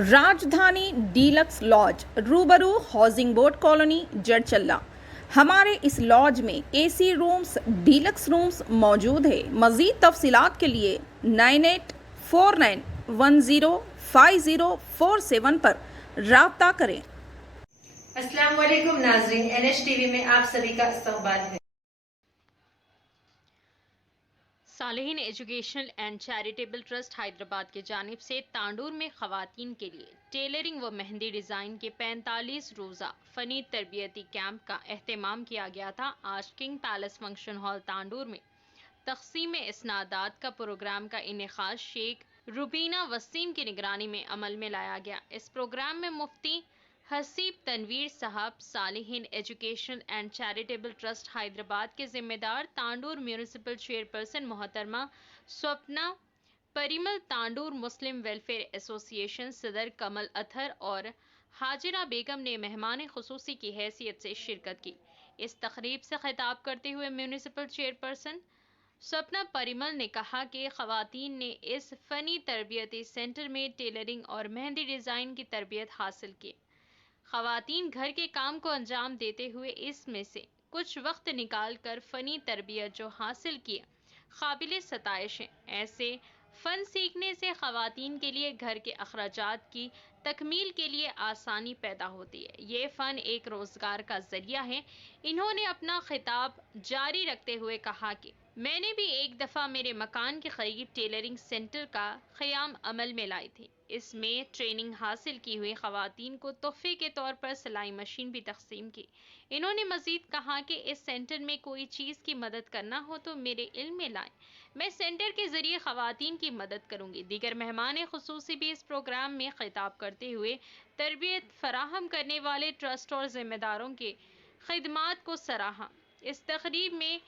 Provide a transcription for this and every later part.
राजधानी deluxe laws रूबरू housing board colony Jadcherla. हमारे इस लॉज में एसी रूम्स, डीलक्स रूम्स मौजूद है। मज़ीद तफसीलात के लिए 9849105047 पर राब्ता करें। अस्सलाम वालेकुम नाज़रीन, NH टीवी में आप सभी का इस्तकबाल है। Saleheen educational and charitable trust Hyderabad की जानिब से तांडूर में ख़वातीन के लिए टेलरिंग व मेहंदी डिज़ाइन के 45 रोज़ा फ़नी तरबियती कैंप का एहतमाम किया गया था। आज king palace function hall Tandur में तक़सीम इस्नादात का प्रोग्राम का इनेकाद शेख रुबीना वसीम की निगरानी में अमल में लाया गया। इस प्रोग्राम में मुफ्ती Haseeb Tanveer Sahab, Saleheen education and charitable trust Hyderabad के जिम्मेदार, तांडूर म्यूनिसिपल चेयरपर्सन मोहतरमा Swapna Parimal, Tandur Muslim welfare association सदर कमल अथर और हाजिरा बेगम ने मेहमान खुसूसी की हैसियत से शिरकत की। इस तकरीब से खिताब करते हुए म्यूनिसिपल चेयरपर्सन स्वप्ना परिमल ने कहा कि ख़वातीन ने इस फ़नी तरबियती सेंटर में टेलरिंग और मेहंदी डिज़ाइन की तरबियत हासिल की। ख़वातीन घर के काम को अंजाम देते हुए इसमें से कुछ वक्त निकाल कर फ़नी तरबियत जो हासिल किए काबिल सताइश है। ऐसे फ़न सीखने से ख़वातीन के लिए घर के अखराजात की तकमील के लिए आसानी पैदा होती है। ये फ़न एक रोज़गार का ज़रिया है। इन्होंने अपना खिताब जारी रखते हुए कहा कि मैंने भी एक दफ़ा मेरे मकान के करीब टेलरिंग सेंटर का क़याम अमल में लाई थी। इसमें ट्रेनिंग हासिल की हुई ख़वातीन को तोहफे के तौर पर सिलाई मशीन भी तकसीम की। इन्होंने मज़ीद कहा कि इस सेंटर में कोई चीज़ की मदद करना हो तो मेरे इल्म में लाएं, मैं सेंटर के ज़रिए ख़वातीन की मदद करूँगी। दीगर मेहमान खुसूसी भी इस प्रोग्राम में खिताब करते हुए तरबियत फराहम करने वाले ट्रस्ट और ज़िम्मेदारों के खिदमात को सराहा। इस तकरीब में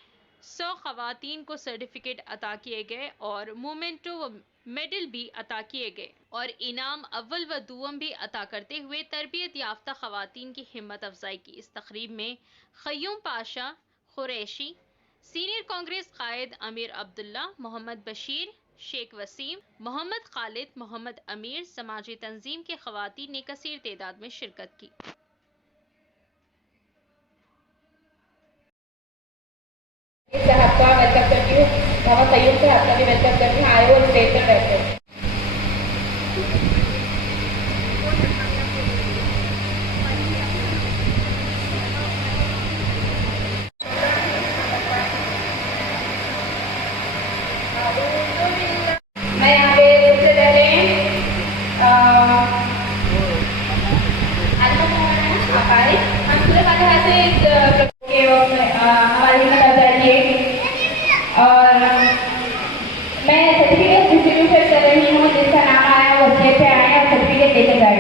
100 ख़वातीन को सर्टिफिकेट अता किए गए और मोमेंटो व मेडल भी अता किए गए और इनाम अव्वल व दुअम भी अता करते हुए तरबियत याफ्ता ख़वातीन की हिम्मत अफजाई की। इस तकरीब में ख़य्यूम पाशा कुरैशी, सीनियर कांग्रेस कायद अमीर अब्दुल्ला, मोहम्मद बशीर, शेख वसीम, मोहम्मद खालिद, मोहम्मद अमीर, समाजी तंजीम के ख़वातीन ने कसीर तादाद में शिरकत की। साहब का वेलकम करती हूँ, मोहम्मद क़य्यूम साहब का भी वेलकम करती हूँ। आए और स्टेज पर बैठे। मैं यहाँ पे सबसे पहले आप आए, हम पूरे फातिहा से हमारी हिम्मत अफजाई और मैं सर्टिफिकेट डिस्ट्रीब्यूट कर रही हूँ। जिसका नाम आया वो स्टेज पे आए और सर्टिफिकेट लेकर जाए।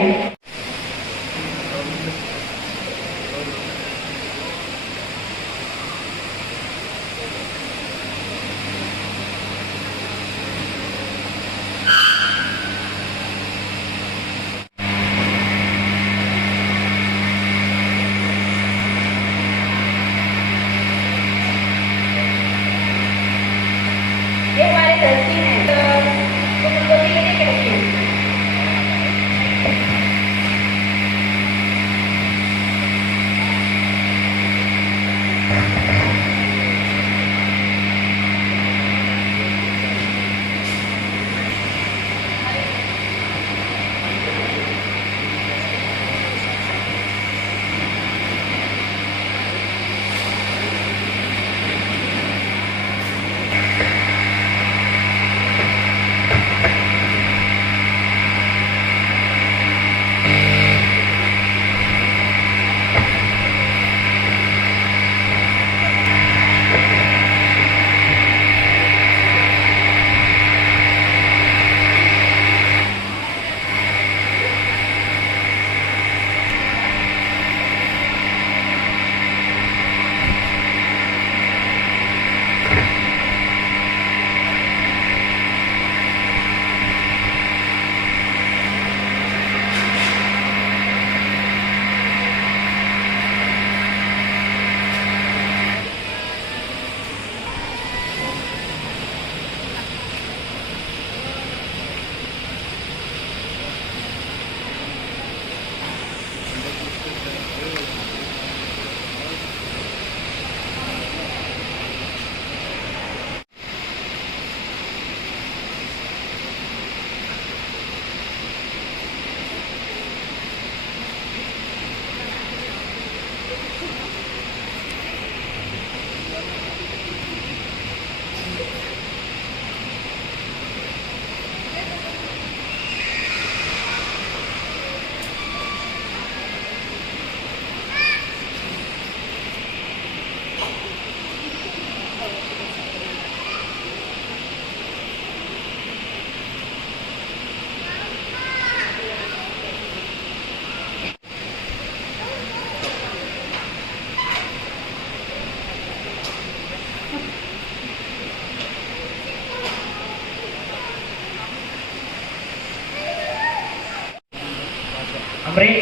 अमरीक,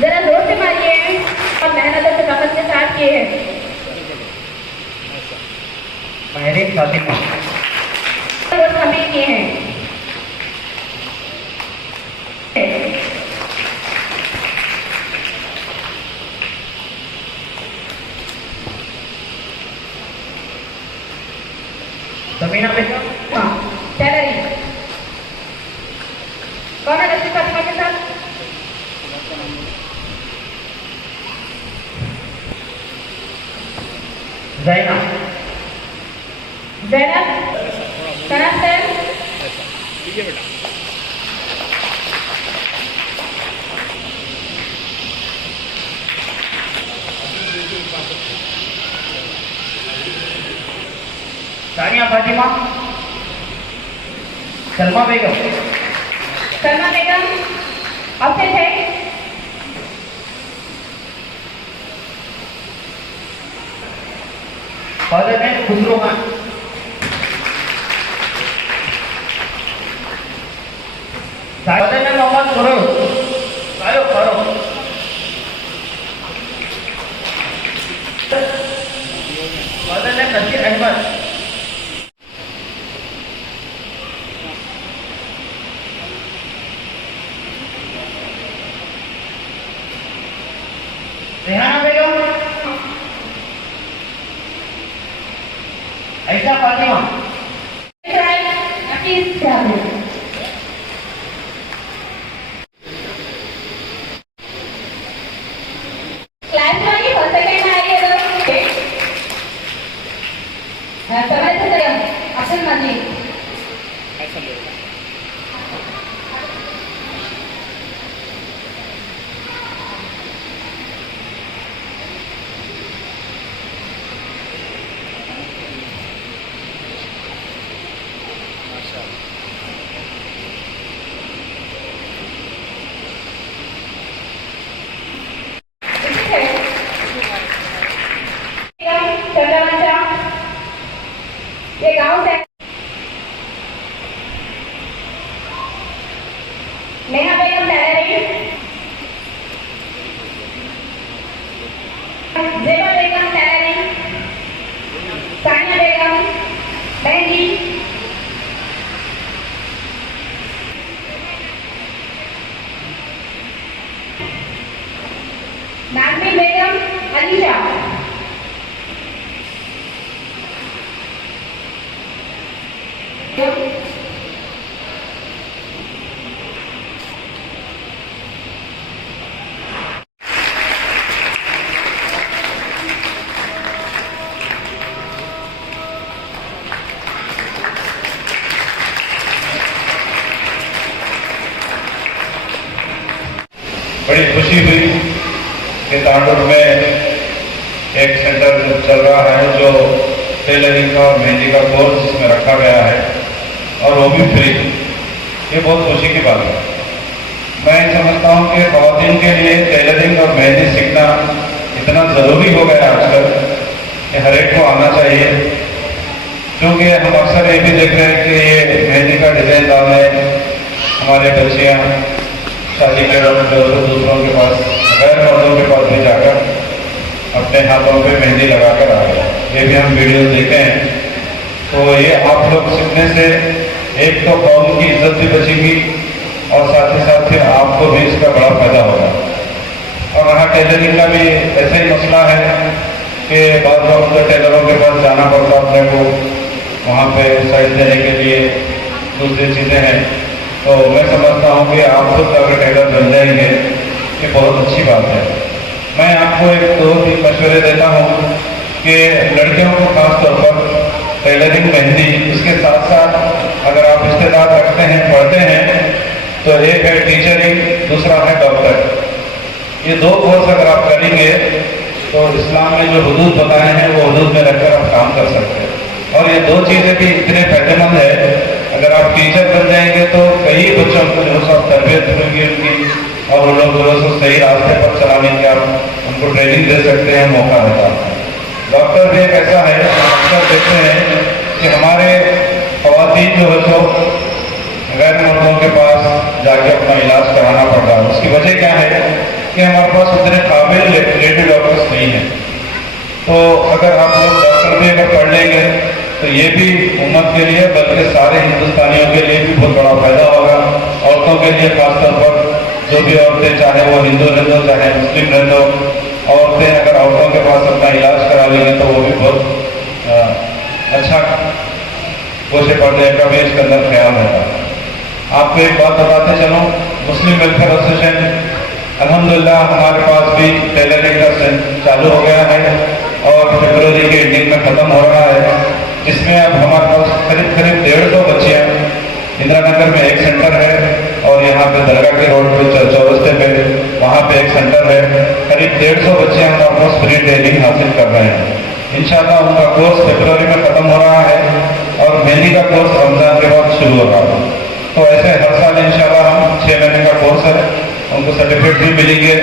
जरा जोर से मारिए और मेहनत और शफाकत के साथ किए हैं। महरीन फातिमा, और हमें किए हैं। समीना बेगम, हाँ, टेलरिंग। कौन है रशीद फातिमा के साथ? जैनब, जैनब, सनत सर, सानिया फातिमा, सलमा बेगम, सलमा बेगम, अपसेट है। Father name Khusro Khan, father name Mohammad Farooq, Farooq, father name Naseer Ahmed, Rehana Begum, ऐसा फातिमा, नफीस चावल, क्लास में आइए, फर्स्ट सेकंड में आइए तो समय से सर अब्दुल मजीद, ये गांव से नेहा बेगम टेलरिंग, जेबा बेगम टेलरिंग, सानिया बेगम मेहंदी, नाज़मीन बेगम अलीशा, बड़ी खुशी हुई कि तांडुर में एक सेंटर चल रहा है जो टेलरिंग का और मेहंदी का कोर्स इसमें रखा गया है और वो भी फ्री। ये बहुत खुशी की बात है। मैं समझता हूँ कि ख़वातीन के लिए टेलरिंग और मेहंदी सीखना इतना ज़रूरी हो गया आजकल कि हर एक को आना चाहिए, क्योंकि हम अक्सर ये भी देख रहे हैं कि ये मेहंदी का डिज़ाइन डालने हमारे बच्चियाँ शादी के वक्त दूसरों के पास, गैर मर्दों के पास भी जाकर अपने हाथों पे मेहंदी लगा कर आ गए। ये भी हम वीडियो देखे हैं। तो ये आप लोग सीखने से एक तो कौम की इज्जत भी बचेगी और साथ ही साथ फिर आपको भी इसका बड़ा फायदा होगा। और वहाँ टेलरिंग का भी ऐसा ही मसला है कि बाद वक्त टेलरों के पास जाना पड़ता अपने को, वहाँ पे साइज देने के लिए दूसरी चीज़ें हैं। तो मैं समझता हूँ कि आप खुद अगर टेलर बन जाएंगे ये बहुत अच्छी बात है। मैं आपको एक दो तीन मशवरे देता हूँ कि लड़कियों को खास तौर पर टेलरिंग, मेहंदी, इसके साथ साथ अगर आप रिश्तेदार रखते हैं, पढ़ते हैं, तो एक है टीचरिंग, दूसरा है डॉक्टर। ये दो कोर्स अगर आप करेंगे तो इस्लाम में जो हुदूद बताए हैं वो हुदूद में रहकर आप काम कर सकते हैं। और ये दो चीज़ें भी इतने फायदेमंद है, अगर आप टीचर बन जाएंगे तो कई बच्चों को जो सब तरबियत होगी उनकी, और वो लोग जो सही रास्ते पर चलाने के आप उनको ट्रेनिंग दे सकते हैं, मौका देता है। डॉक्टर भी एक ऐसा है, अक्सर देखते हैं कि हमारे ख़वातीन जो है तो जाके अपना इलाज कराना पड़ रहा है। उसकी वजह क्या है कि हमारे पास उतने काबिल लेडी डॉक्टर्स नहीं हैं। तो अगर आप लोग डॉक्टर भी अगर पढ़ लेंगे तो ये भी उम्मत के लिए बल्कि सारे हिंदुस्तानियों के लिए भी बहुत बड़ा फायदा होगा। औरतों के लिए खासतौर पर जो भी औरतें, चाहे वो हिंदू रह दो चाहे मुस्लिम रह दो, औरतें अगर औरतों के पास अपना इलाज करा लेंगे तो वो भी बहुत अच्छा कोशिश पर्दे का भी इसके अंदर ख्याल होगा। आपको एक बात बताते चलो, मुस्लिम वेलफेयर एसोसिएशन अल्हम्दुलिल्लाह हमारे पास भी टेलरिंग का सेंटर चालू हो गया है और फरवरी के एंडिंग में ख़त्म हो रहा है, जिसमें अब हमारे पास करीब 150 बच्चियाँ, इंदिरा नगर में एक सेंटर है और यहाँ पे दरगाह के रोड पे चौरस्ते पे वहाँ पे एक सेंटर है। करीब 150 बच्चे हमारे पास फ्री ट्रेनिंग हासिल कर रहे हैं। इंशाल्लाह उनका कोर्स फरवरी में ख़त्म हो रहा है और मेहंदी का कोर्स रमज़ान के बाद शुरू हो रहा है। तो ऐसे हर साल इंशाल्लाह हम 6 महीने का कोर्स है, उनको सर्टिफिकेट भी मिलेंगे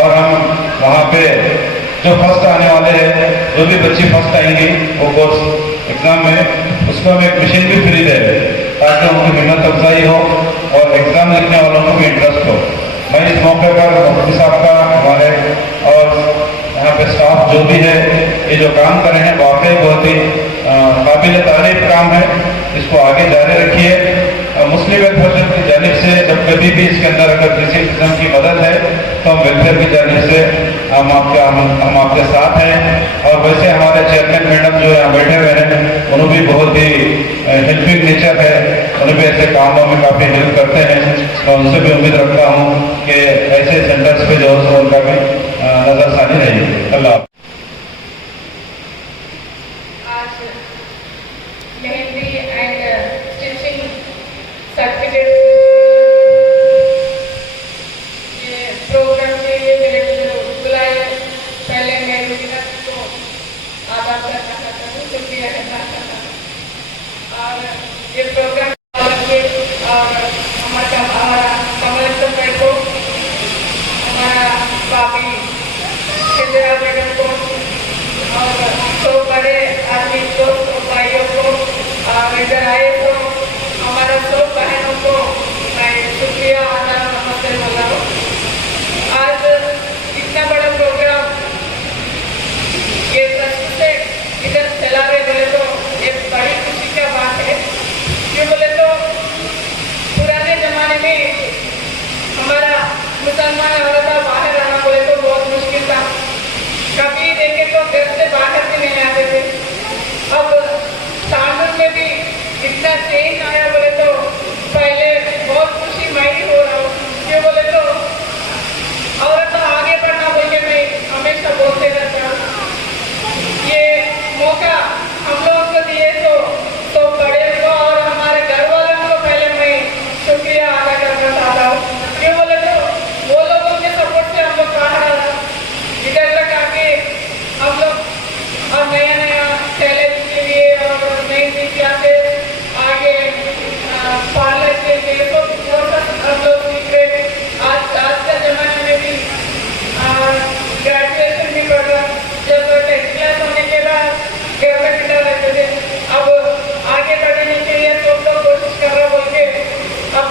और हम वहाँ पे जो फर्स्ट आने वाले हैं, जो भी बच्ची फर्स्ट आएंगी वो कोर्स एग्ज़ाम में उसको हम एक मशीन भी फ्री दे रहे हैं ताकि उनकी हिम्मत अफजाई हो और एग्ज़ाम लिखने वालों को भी इंटरेस्ट हो। मैं इस मौके पर मुफ्ती साहब का, हमारे और यहाँ पे स्टाफ जो भी है, ये जो काम कर रहे हैं वाकई बहुत ही काबिल तारीफ काम है। इसको आगे जारी रखिए। मुस्लिम वेलफेयर की जानिब से जब कभी भी इसके अंदर अगर किसी किस्म की मदद है तो हम वेलफेयर की जानिब से हम आपके साथ हैं। और वैसे हमारे चेयरमैन मैडम जो यहाँ बैठे हुए हैं उन्होंने भी बहुत ही हेल्पिंग नेचर है, उन्हें भी ऐसे कामों में काफ़ी हेल्प करते हैं। मैं उनसे भी उम्मीद रखता हूँ कि ऐसे सेंटर्स पे जो है उनका भी नज़रसानी रहेगी। अल्लाह। आज मेहंदी एंड स्टिचिंग सर्टिफिकेट ये प्रोग्राम के लिए मेरे को बुलाए, पहले मैं रुबीना को आदाब करना चाहता हूँ, शुक्रिया करना चाहता हूँ। और ये प्रोग्राम और हमारा कमल सफर को, हमारा बाबी खिजरा मैडम को और तो बड़े आदमी को, भाइयों को और इधर आए तो हमारा सब बहनों को मैं शुक्रिया अदा नमस्ते बोला हूँ। आज इतना बड़ा प्रोग्राम ये ट्रस्ट से इधर चला रहे बोले तो एक बड़ी खुशी का बात है। क्यों बोले तो पुराने जमाने में हमारा मुसलमान औरत बाहर आना बोले तो बहुत मुश्किल था। कभी देखे तो घर से बाहर भी नहीं आते थे। अब तांडुर में भी इतना चेंज आया बोले तो पहले बहुत खुशी मैं भी हो रहा हूँ। क्यों बोले तो औरत आगे बढ़ना बोल के मैं हमेशा बोलते रहता हूँ। ये मौका हम लोगों को दिए तो बड़े को और हमारे घर वालों को पहले मैं शुक्रिया अदा करना चाहता हूँ। क्यों बोले तो वो लोगों के सपोर्ट से हम लोग बाहर इधर तक आके हम लोग और नया नया चैलेंज के लिए और नई नई क्लासेस आगे पार्लर के लिए तो हम लोग सीख रहे। आज के ज़माने में भी ग्रेजुएशन भी कर रहा, जब 10th क्लास होने के बाद घर में बिठा रहते थे, अब आगे बढ़ने के लिए तो लोग कोशिश कर रहा बोल के अब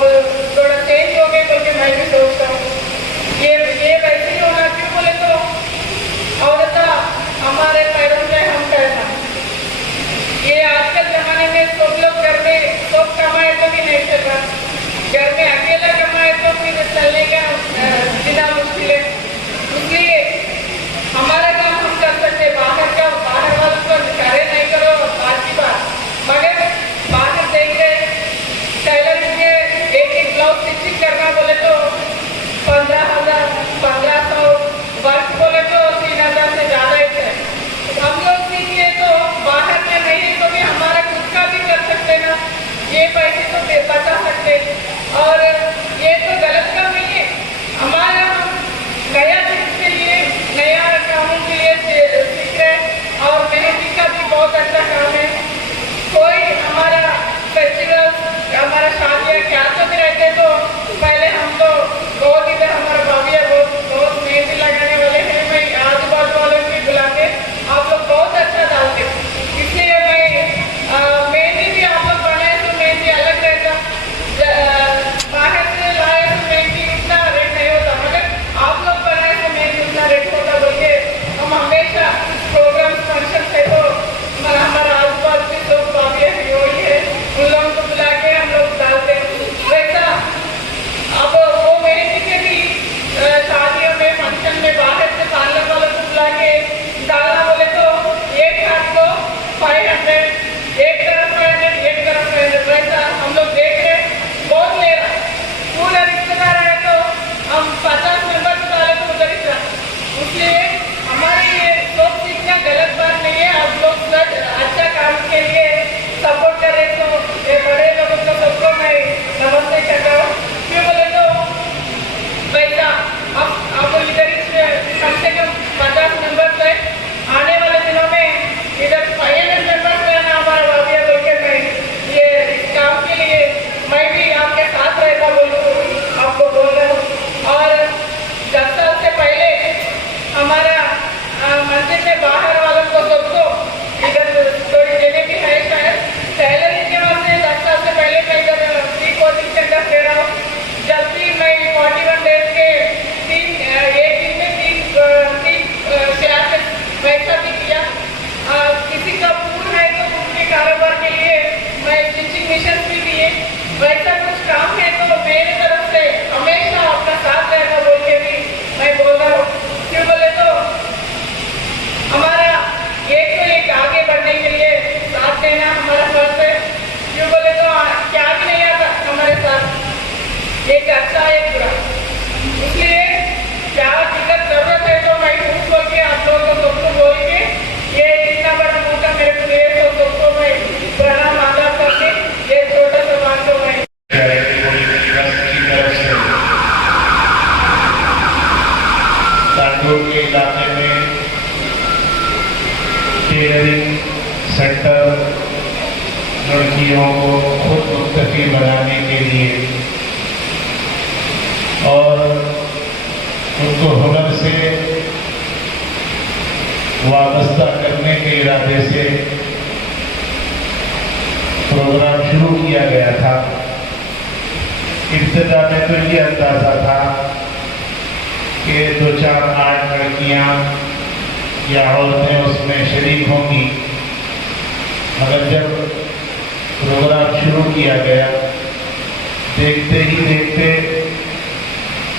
थोड़ा चेंज हो गए बोल के मैं भी सोचता हूँ। ये वैसे ही होना। क्यों बोले तो औरत हमारे पैरों पे हम करना। ये आजकल जमाने में सब लोग घर में सब कमाए तो भी नहीं चल रहा, घर में अकेला कमाए तो फिर चलने का बिना मुश्किल है। इसलिए हमारा काम हम कर सकते, बाहर वालों को कार्य नहीं करो बात की बात, मगर बाहर देख रहे टेलरिंग के एक ब्लाउज स्टिचिंग करना बोले तो 15,000 1500 वर्क बोले तो 3,000 से ज़्यादा ही है। हम लोग सीखे तो बाहर में नहीं तो भी हमारा खुद का भी कर सकते ना, ये पैसे तो बचा सकते। और ये तो गलत काम नहीं है, हमारा नया चीज़ के लिए नया कामों के लिए सीख रहे। और मेहंदी का भी बहुत अच्छा काम है। कोई हमारा फेस्टिवल हमारा शादियाँ क्या तो भी रहते तो पहले हम तो बहुत इधर हमारा भाभी है बहुत मेहंदी लगाने वाले हैं। मैं आजू बाजू वालों को बुला के आप लोग बहुत अच्छा डालते, इसलिए मैं मेहंदी भी आप लोग बनाए तो मेहंदी अलग रहता। आपके साथ रहेगा बोलूँ आपको बोल रहा हूँ। और 10 साल से पहले हमारा मंदिर में बाहर वालों को सबको इधर थोड़ी देने की है शायद टेलरिंग के वास्ते 10 साल से पहले मैं इधर फ्री कोचिंग सेंटर दे रहा हूँ। जब भी मैं 41 डेज के एक दिन में तीन क्लासेस वैसा भी किया। किसी का फूल है तो फूल के कारोबार के लिए मैं स्टिचिंग मिशन भी दिए। वैसा कुछ काम है तो मेरे तरफ से हमेशा अपना साथ रहना बोल के भी मैं बोल रहा हूँ। क्यों बोले तो हमारा एक तो एक आगे बढ़ने के लिए साथ देना हमारा फर्ज है। क्यों बोले तो क्या भी नहीं आता हमारे साथ, एक अच्छा एक बुरा। इसलिए क्या दिक्कत जरूरत है तो मैं झूठ बोल के आप लोगों को सबको बोल के ये इतना बड़ा मौका मेरे को दिए तो सबको मैं प्रणाम अदा करके ये छोटा सा बात को मैं तांडूर के इलाके में टेलरिंग सेंटर लड़कियों को खुद मुस्तकिल बनाने के लिए और उनको हुनर से वाबस्ता करने के इरादे से प्रोग्राम शुरू किया गया था। इब्तिदा में तो ये अंदाजा था कि 2-4-8 लड़कियां या औरतें उसमें शरीक होंगी, मगर जब प्रोग्राम शुरू किया गया देखते ही देखते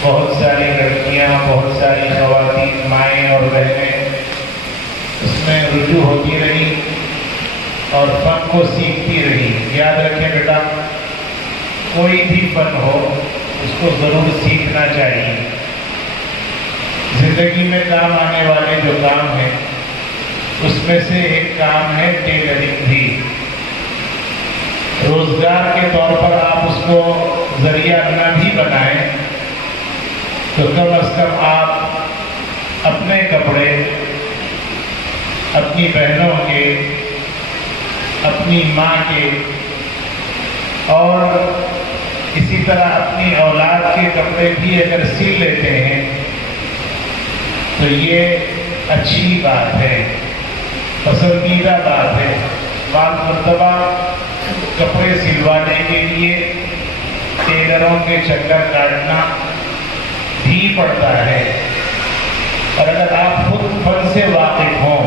बहुत सारी लड़कियां, बहुत सारी ख़वातीन, माएँ और बहनें उसमें रुजू होती रही और फन को सीखती रही। याद रखें बेटा, कोई भी फन हो उसको ज़रूर सीखना चाहिए। ज़िंदगी में काम आने वाले जो काम हैं उसमें से एक काम है टेलरिंग भी। रोज़गार के तौर पर आप उसको ज़रिया न भी बनाएं तो कम अज़ कम आप अपने कपड़े अपनी बहनों के, अपनी माँ के और इसी तरह अपनी औलाद के कपड़े भी अगर सिल लेते हैं तो ये अच्छी बात है, पसंदीदा बात है। बाद मरतबा कपड़े सिलवाने के लिए टेलरों के चक्कर काटना भी पड़ता है, और अगर आप खुद फन से वाकिफ हों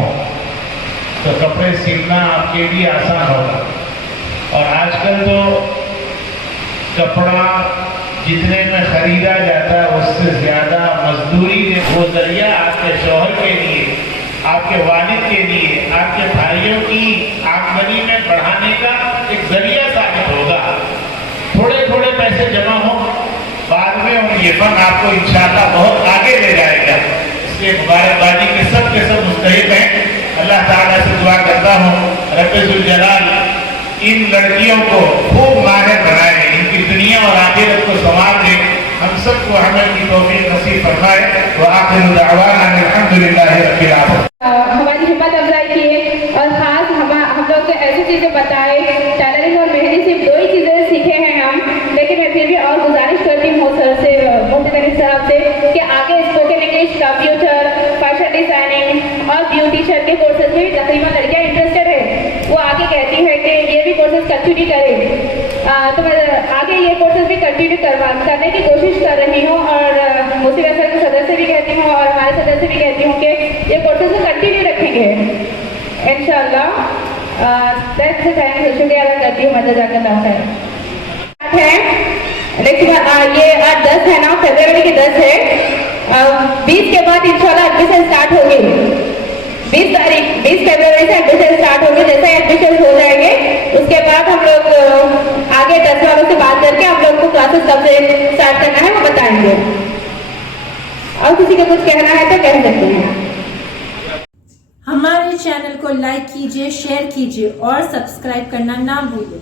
तो कपड़े सिलना आपके लिए आसान होगा। और आजकल तो कपड़ा जितने में ख़रीदा जाता है उससे ज़्यादा मजदूरी वो ज़रिया आपके शौहर के लिए, आपके वालिद के लिए, आपके भाइयों की आमदनी में बढ़ाने का एक ज़रिया साबित होगा। थोड़े थोड़े पैसे जमा हो बाद में और ये फन आपको इंशाअल्लाह बहुत आगे ले जाएगा। इसलिए मुबारकबादी के सब मुस्तहिक हैं। अल्लाह ताला से दुआ करता हूँ रब्बुल जलाल इन लड़कियों को खूब माहिर बनाए, इनकी दुनिया और आखिरत को संवार दे, हम सबको अमल की तौफीक नसीब फरमाए। व आखिरु दअवाना अल्हम्दुलिल्लाहि रब्बिल आलमीन। हमारी हिम्मत अफजाई की है और ख़ास हम लोग को ऐसी चीज़ें बताए। टेलरिंग और मेहंदी सिर्फ 2 ही चीज़ें सीखे हैं हम, लेकिन मैं फिर भी और गुजारिश करती हूँ सर से, मुफ्ती तरीक़ साहब से, कि आगे spoken English, computer, fashion designing और ब्यूटिशियन के कोर्सेज में भी तकरीबन लड़कियाँ इंटरेस्टेड है। वो आगे कहती है कि ये भी कोर्सेज कंटिन्यू करें, तो मैं आगे ये कोर्सेज भी कंटिन्यू करने की कोशिश कर रही हूँ। और मुफ्ती सर के सदस्य भी कहती हूँ और हमारे सदस्य भी कहती हूँ कि ये कोर्सेज को कंटिन्यू रखेंगे इंशाअल्लाह। शुक्रिया अदा करती हूँ। मजा जाकर है लेकिन ये आज 10 है ना, फरवरी की 10 है। 20 के बाद इंशाल्लाह एडमिशन स्टार्ट होगी। 20 फरवरी से एडमिशन स्टार्ट होगी। जैसे एडमिशन हो जाएंगे उसके बाद हम लोग आगे 10 वालों से बात करके हम लोग को क्लासेस कब से स्टार्ट करना है वो बताएंगे। और किसी को कुछ कहना है तो कह सकते हैं। हमारे चैनल को लाइक कीजिए, शेयर कीजिए और सब्सक्राइब करना ना भूलें।